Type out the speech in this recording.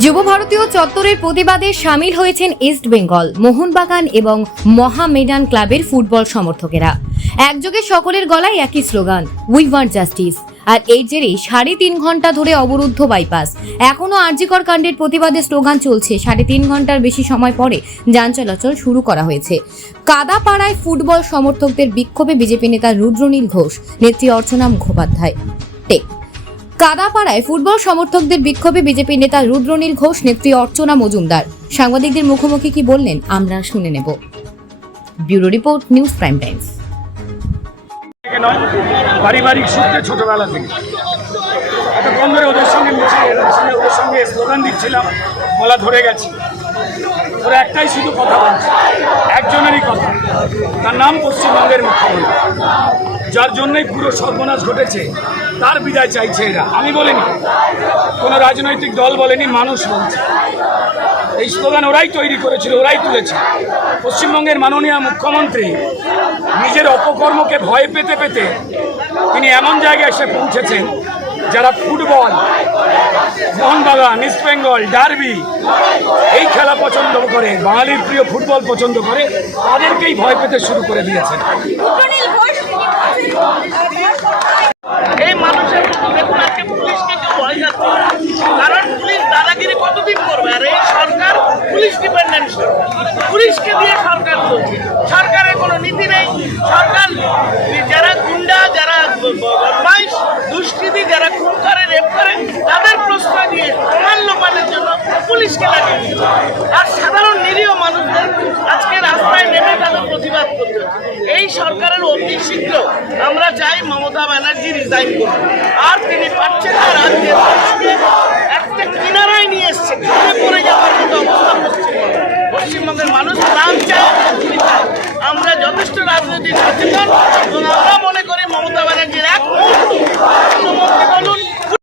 যুব ভারতীয় চত্বরের প্রতিবাদে সামিল হয়েছেন ইস্ট বেঙ্গল, মোহনবাগান এবং মহামেডান ক্লাবের ফুটবল সমর্থকেরা। একযোগে সকলের গলায় একই স্লোগান উই ওয়ান্ট জাস্টিস আর এর জেরেই সাড়ে তিন ঘণ্টা ধরে অবরুদ্ধ বাইপাস এখনও আর্জিকর কাণ্ডের প্রতিবাদে স্লোগান চলছে, সাড়ে তিন ঘণ্টার বেশি সময় পরে যান চলাচল শুরু করা হয়েছে। কাদাপাড়ায় ফুটবল সমর্থকদের বিক্ষোভে বিজেপি নেতা রুদ্রনীল ঘোষ, নেত্রী অর্চনা মুখোপাধ্যায়। টেক। কাদাপাড়ায় ফুটবল সমর্থকদের বিক্ষোভে বিজেপি নেতা রুদ্রনীল ঘোষ, নেত্রী অর্চনা মজুমদার। সাংবাদিকদের মুখোমুখি কি বললেন? আমরা শুনে নেব। Bureau report, news prime times. পারিবারিক সূত্রে ছোটবেলা থেকে। এতক্ষণ ধরে ওদের সঙ্গে ওদের ওদের সঙ্গে স্লোগান দিচ্ছিলাম, গলা ধরে গেছি। ওরা একটাই শুধু কথা বলছে, একজনেরই কথা। তার নাম পশ্চিমবঙ্গের মুখ্যমন্ত্রী। যার জন্যই পুরো সর্বনাশ ঘটেছে, তার বিদায় চাইছে এরা। আমি বলিনি, কোনো রাজনৈতিক দল বলেনি, মানুষ বলছে। এই স্লোগান ওরাই তৈরি করেছিল, ওরাই তুলেছে। পশ্চিমবঙ্গের মাননীয় মুখ্যমন্ত্রী নিজের অপকর্মকে ভয় পেতে পেতে তিনি এমন জায়গায় এসে পৌঁছেছেন যারা football, Mohun Bagan, East Bengal, derby, এই খেলা পছন্দ করে, বাঙালির প্রিয় ফুটবল পছন্দ করে, তাদেরকেই ভয় পেতে শুরু করে দিয়েছেন এই সরকারের অতি শীঘ্র আমরা চাই মমতা ব্যানার্জি রিজাইন করুন। আর তিনি পাচ্ছেন না রাজ্যের একটা কিনারায় নিয়ে এসছে কিনে পড়ে যাওয়ার মতো অবস্থা পশ্চিমবঙ্গ। পশ্চিমবঙ্গের মানুষ প্রাণ চায়, আমরা যথেষ্ট রাজনৈতিক সচেতন